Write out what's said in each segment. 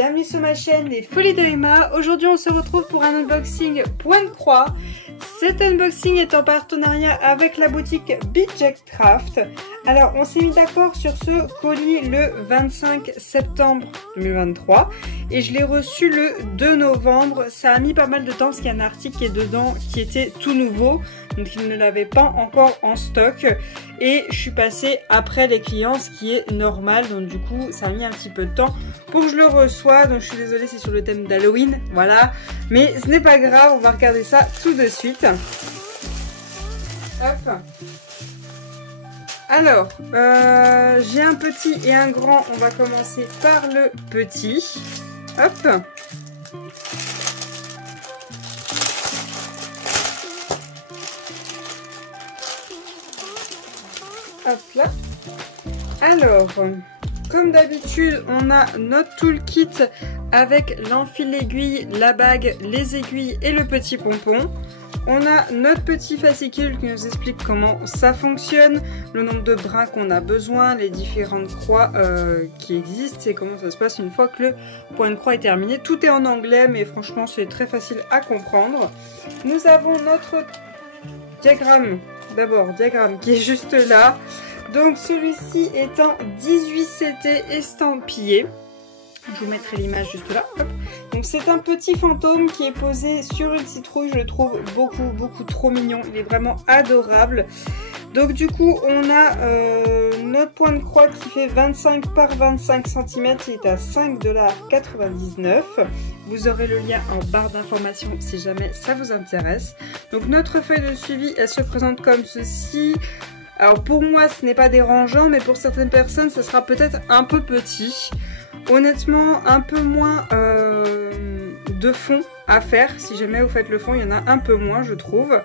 bienvenue sur ma chaîne Les Folies de Emma. Aujourd'hui on se retrouve pour un unboxing point de croix. Cet unboxing est en partenariat avec la boutique Beatjack Craft. Alors on s'est mis d'accord sur ce colis le 25 septembre 2023 et je l'ai reçu le 2 novembre. Ça a mis pas mal de temps parce qu'il y a un article qui est dedans qui était tout nouveau, donc il ne l'avait pas encore en stock et je suis passée après les clients, ce qui est normal, donc du coup ça a mis un petit peu de temps pour que je le reçois. Donc je suis désolée, c'est sur le thème d'Halloween, voilà, mais ce n'est pas grave, on va regarder ça tout de suite. Hop. Alors, j'ai un petit et un grand, on va commencer par le petit. Hop. Hop là. Alors, comme d'habitude, on a notre toolkit avec l'enfil aiguille, la bague, les aiguilles et le petit pompon. On a notre petit fascicule qui nous explique comment ça fonctionne, le nombre de brins qu'on a besoin, les différentes croix qui existent et comment ça se passe une fois que le point de croix est terminé. Tout est en anglais, mais franchement c'est très facile à comprendre. Nous avons notre diagramme, d'abord diagramme qui est juste là. Donc celui-ci est en 18 CT estampillé. Je vous mettrai l'image juste là. Hop. Donc c'est un petit fantôme qui est posé sur une citrouille. Je le trouve beaucoup trop mignon. Il est vraiment adorable. Donc du coup on a notre point de croix qui fait 25 par 25 cm. Il est à 5,99 $. Vous aurez le lien en barre d'informations si jamais ça vous intéresse. Donc notre feuille de suivi, elle se présente comme ceci. Alors pour moi ce n'est pas dérangeant, mais pour certaines personnes ça sera peut-être un peu petit. Honnêtement un peu moins de fond à faire. Si jamais vous faites le fond, il y en a un peu moins je trouve.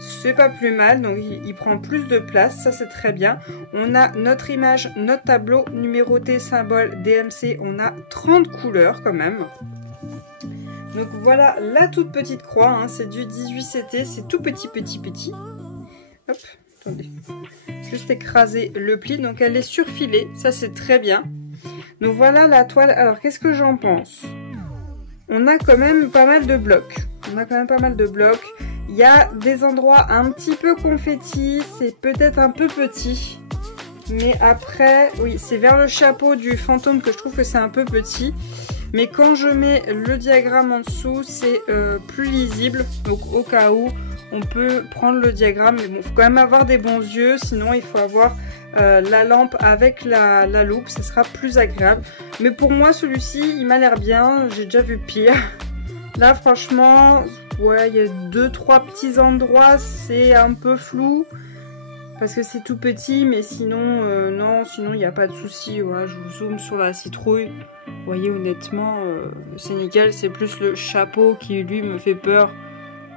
C'est pas plus mal, donc il prend plus de place, ça c'est très bien. On a notre image, notre tableau numéroté, symbole, DMC, on a 30 couleurs quand même. Donc voilà la toute petite croix, hein, c'est du 18 CT, c'est tout petit. Hop, attendez, juste écraser le pli, donc elle est surfilée, ça c'est très bien. Donc voilà la toile. Alors qu'est-ce que j'en pense? On a quand même pas mal de blocs. Il y a des endroits un petit peu confetti, c'est peut-être un peu petit. Mais après, oui, c'est vers le chapeau du fantôme que je trouve que c'est un peu petit. Mais quand je mets le diagramme en dessous, c'est plus lisible. Donc au cas où, on peut prendre le diagramme. Mais bon, il faut quand même avoir des bons yeux. Sinon, il faut avoir la lampe avec la loupe. Ça sera plus agréable. Mais pour moi, celui-ci, il m'a l'air bien. J'ai déjà vu pire. Là, franchement, ouais, il y a 2-3 petits endroits. C'est un peu flou. Parce que c'est tout petit, mais sinon, non, sinon il n'y a pas de souci. Voilà, je vous zoome sur la citrouille. Vous voyez, honnêtement, c'est nickel. C'est plus le chapeau qui, lui, me fait peur.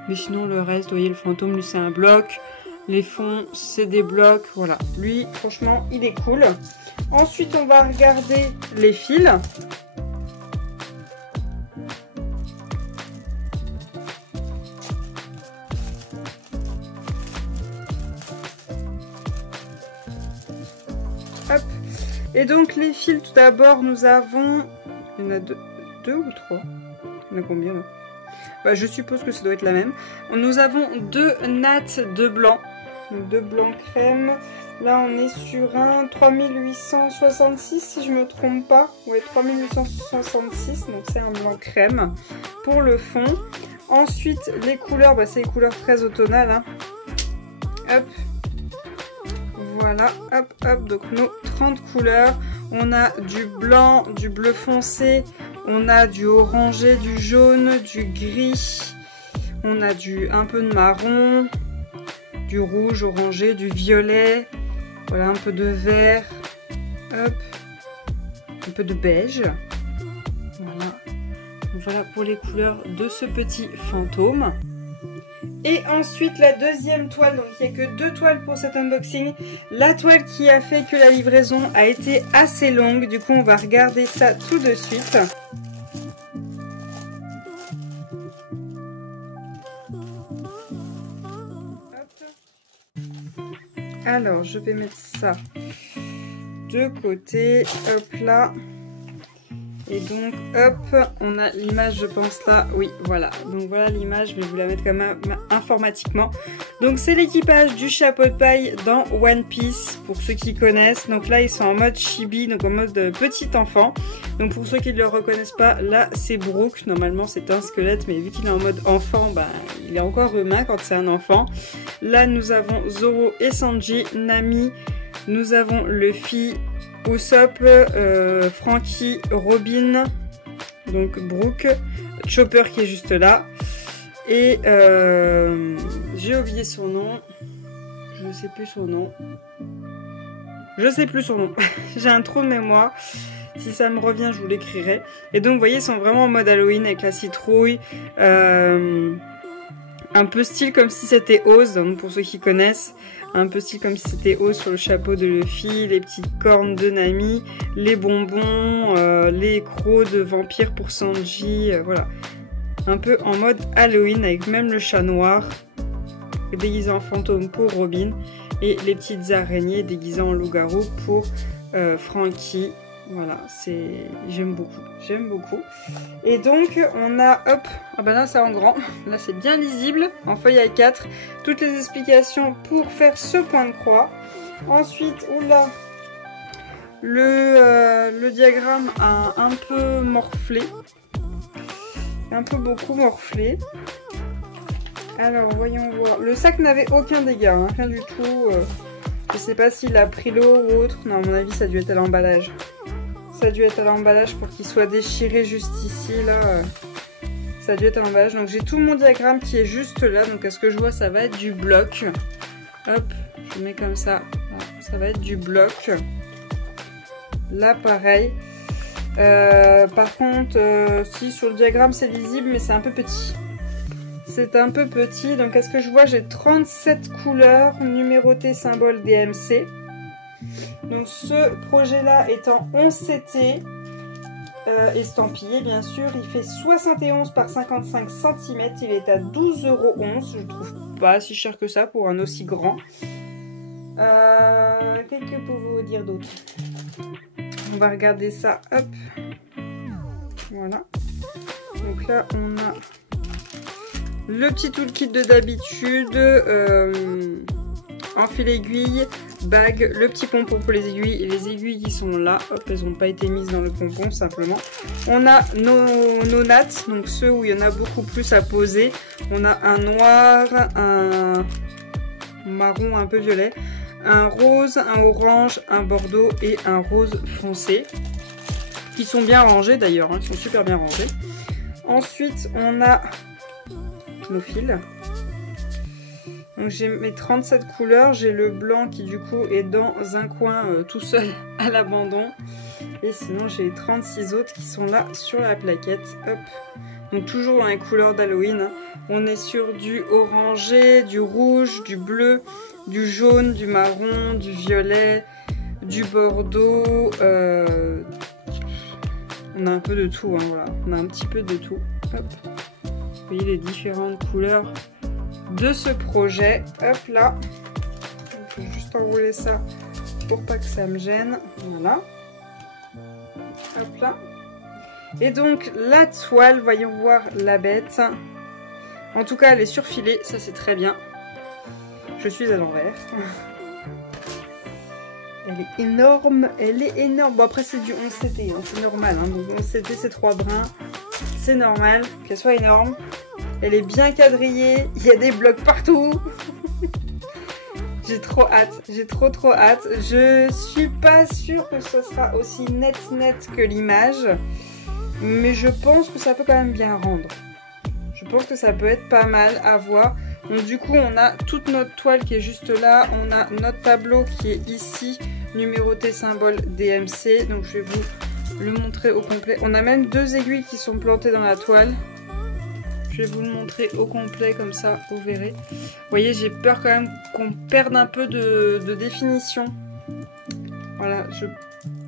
Mais sinon, le reste, vous voyez, le fantôme, lui, c'est un bloc. Les fonds, c'est des blocs. Voilà, lui, franchement, il est cool. Ensuite, on va regarder les fils. Hop. Et donc les fils, tout d'abord nous avons, il y en a deux ou trois, il y en a combien là? Bah, je suppose que ça doit être la même. Nous avons deux nattes de blanc, donc deux blancs crème. Là on est sur un 3866 si je me trompe pas. Ouais, 3866, donc c'est un blanc crème pour le fond. Ensuite les couleurs, bah, c'est les couleurs très automnales, hein. Hop. Voilà, hop, donc nos 30 couleurs. On a du blanc, du bleu foncé, on a du orangé, du jaune, du gris, on a un peu de marron, du rouge, orangé, du violet, voilà, un peu de vert, hop, un peu de beige. Voilà, donc voilà pour les couleurs de ce petit fantôme. Et ensuite la deuxième toile, donc il n'y a que deux toiles pour cet unboxing. La toile qui a fait que la livraison a été assez longue, du coup on va regarder ça tout de suite. Alors je vais mettre ça de côté, hop là. Et donc, hop, on a l'image, je pense, là. Oui, voilà. Donc, voilà l'image. Je vais vous la mettre quand même informatiquement. Donc, c'est l'équipage du chapeau de paille dans One Piece, pour ceux qui connaissent. Donc là, ils sont en mode chibi, donc en mode petit enfant. Donc, pour ceux qui ne le reconnaissent pas, là, c'est Brook. Normalement, c'est un squelette, mais vu qu'il est en mode enfant, bah, il est encore humain quand c'est un enfant. Là, nous avons Zoro et Sanji, Nami. Nous avons Luffy, Usopp, Franky, Robin, donc Brook, Chopper qui est juste là, et j'ai oublié son nom, je sais plus son nom, j'ai un trou de mémoire, si ça me revient je vous l'écrirai. Et donc vous voyez, ils sont vraiment en mode Halloween avec la citrouille, un peu style comme si c'était Oz, donc pour ceux qui connaissent. Un peu style comme si c'était Oz sur le chapeau de Luffy, les petites cornes de Nami, les bonbons, les crocs de vampire pour Sanji, voilà. Un peu en mode Halloween avec même le chat noir déguisé en fantôme pour Robin et les petites araignées déguisées en loup-garou pour Franky. Voilà, j'aime beaucoup. Et donc on a, hop, ah ben là c'est en grand, là c'est bien lisible, en feuille A4, toutes les explications pour faire ce point de croix. Ensuite, oula, le diagramme a un peu morflé, un peu beaucoup morflé. Alors voyons voir, le sac n'avait aucun dégât, hein, rien du tout, je sais pas s'il a pris l'eau ou autre, non à mon avis ça a dû être à l'emballage. Ça a dû être à l'emballage pour qu'il soit déchiré juste ici, là. Ça a dû être à l'emballage. Donc j'ai tout mon diagramme qui est juste là. Donc à ce que je vois, ça va être du bloc. Hop, je mets comme ça. Ça va être du bloc. Là, pareil. Par contre, si sur le diagramme c'est lisible, mais c'est un peu petit. C'est un peu petit. Donc à ce que je vois, j'ai 37 couleurs numérotées symbole DMC. Donc ce projet-là est en 11 CT, estampillé bien sûr, il fait 71 par 55 cm, il est à 12,11 €, je trouve pas si cher que ça pour un aussi grand. Qu'est-ce que pour vous dire d'autre? On va regarder ça, hop, voilà. Donc là on a le petit toolkit de d'habitude, en fil aiguille, bague, le petit pompon pour les aiguilles et les aiguilles qui sont là, hop, elles n'ont pas été mises dans le pompon simplement. On a nos nattes, donc ceux où il y en a beaucoup plus à poser. On a un noir, un marron un peu violet, un rose, un orange, un bordeaux et un rose foncé, qui sont bien rangés d'ailleurs, hein, qui sont super bien rangés. Ensuite on a nos fils. Donc j'ai mes 37 couleurs, j'ai le blanc qui du coup est dans un coin tout seul à l'abandon. Et sinon j'ai les 36 autres qui sont là sur la plaquette. Hop. Donc toujours dans les couleurs d'Halloween. Hein. On est sur du orangé, du rouge, du bleu, du jaune, du marron, du violet, du bordeaux. On a un peu de tout, hein, voilà. On a un petit peu de tout. Hop. Vous voyez les différentes couleurs de ce projet. Hop là, je vais juste enrouler ça pour pas que ça me gêne. Voilà, hop là. Et donc la toile, voyons voir la bête. En tout cas elle est surfilée, ça c'est très bien. Je suis à l'envers. Elle est énorme, elle est énorme. Bon après c'est du 11 CT, hein, c'est normal, hein. Donc 11 CT c'est 3 brins, c'est normal qu'elle soit énorme. Elle est bien quadrillée, il y a des blocs partout. J'ai trop hâte, j'ai trop hâte. Je suis pas sûre que ce sera aussi net que l'image, mais je pense que ça peut quand même bien rendre. Je pense que ça peut être pas mal à voir. Donc du coup on a toute notre toile qui est juste là, on a notre tableau qui est ici, numéroté symbole DMC. Donc je vais vous le montrer au complet. On a même 2 aiguilles qui sont plantées dans la toile. Je vais vous le montrer au complet comme ça, vous verrez. Vous voyez, j'ai peur quand même qu'on perde un peu de définition. Voilà,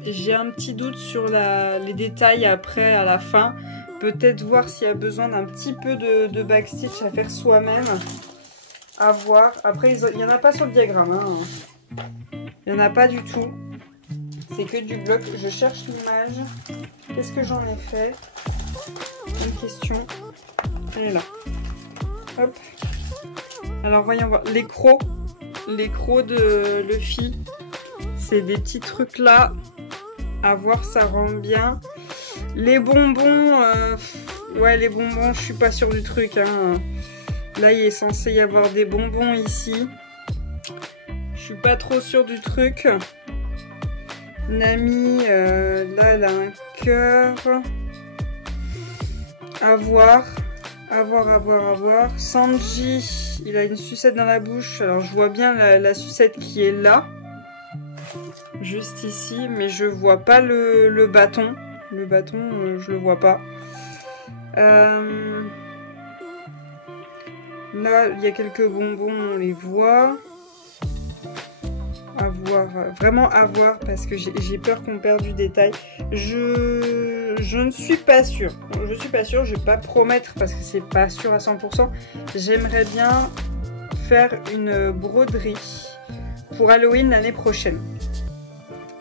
j'ai un petit doute sur les détails après, à la fin. Peut-être voir s'il y a besoin d'un petit peu de backstitch à faire soi-même. À voir. Après, il n'y en a pas sur le diagramme. Hein. Il n'y en a pas du tout. C'est que du bloc. Je cherche l'image. Qu'est-ce que j'en ai fait? Une question. Elle est là. Hop. Alors voyons voir. Les crocs de Luffy. C'est des petits trucs là. À voir, ça rend bien. Les bonbons, ouais, les bonbons, je suis pas sûre du truc. Hein. Là, il est censé y avoir des bonbons ici. Je suis pas trop sûre du truc. Nami, là, elle a un cœur. À voir. À voir. Sanji, il a une sucette dans la bouche. Alors, je vois bien la sucette qui est là. Juste ici, mais je vois pas le bâton. Le bâton, je le vois pas. Là, il y a quelques bonbons, on les voit. À voir, vraiment à voir, parce que j'ai peur qu'on perde du détail. Je ne suis pas sûre. Je suis pas sûre, je vais pas promettre, parce que c'est pas sûr à 100%. J'aimerais bien faire une broderie pour Halloween l'année prochaine.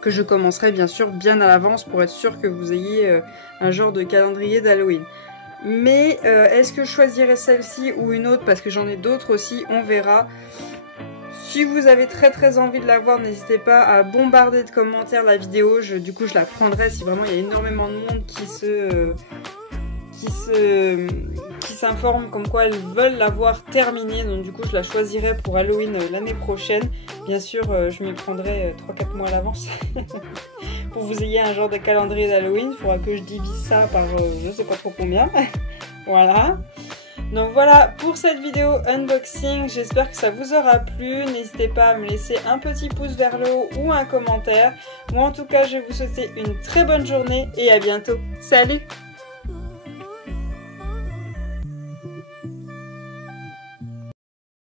Que je commencerai bien sûr bien à l'avance pour être sûr que vous ayez un genre de calendrier d'Halloween. Mais est-ce que je choisirais celle-ci ou une autre, parce que j'en ai d'autres aussi, on verra. Si vous avez très envie de la voir, n'hésitez pas à bombarder de commentaires la vidéo. Du coup je la prendrai si vraiment il y a énormément de monde qui s'informent comme quoi elles veulent la voir terminée. Donc du coup je la choisirai pour Halloween l'année prochaine. Bien sûr je m'y prendrai 3-4 mois à l'avance pour que vous ayez un genre de calendrier d'Halloween. Il faudra que je divise ça par je sais pas trop combien. Voilà. Donc voilà pour cette vidéo unboxing, j'espère que ça vous aura plu. N'hésitez pas à me laisser un petit pouce vers le haut ou un commentaire. Moi en tout cas je vais vous souhaiter une très bonne journée et à bientôt. Salut!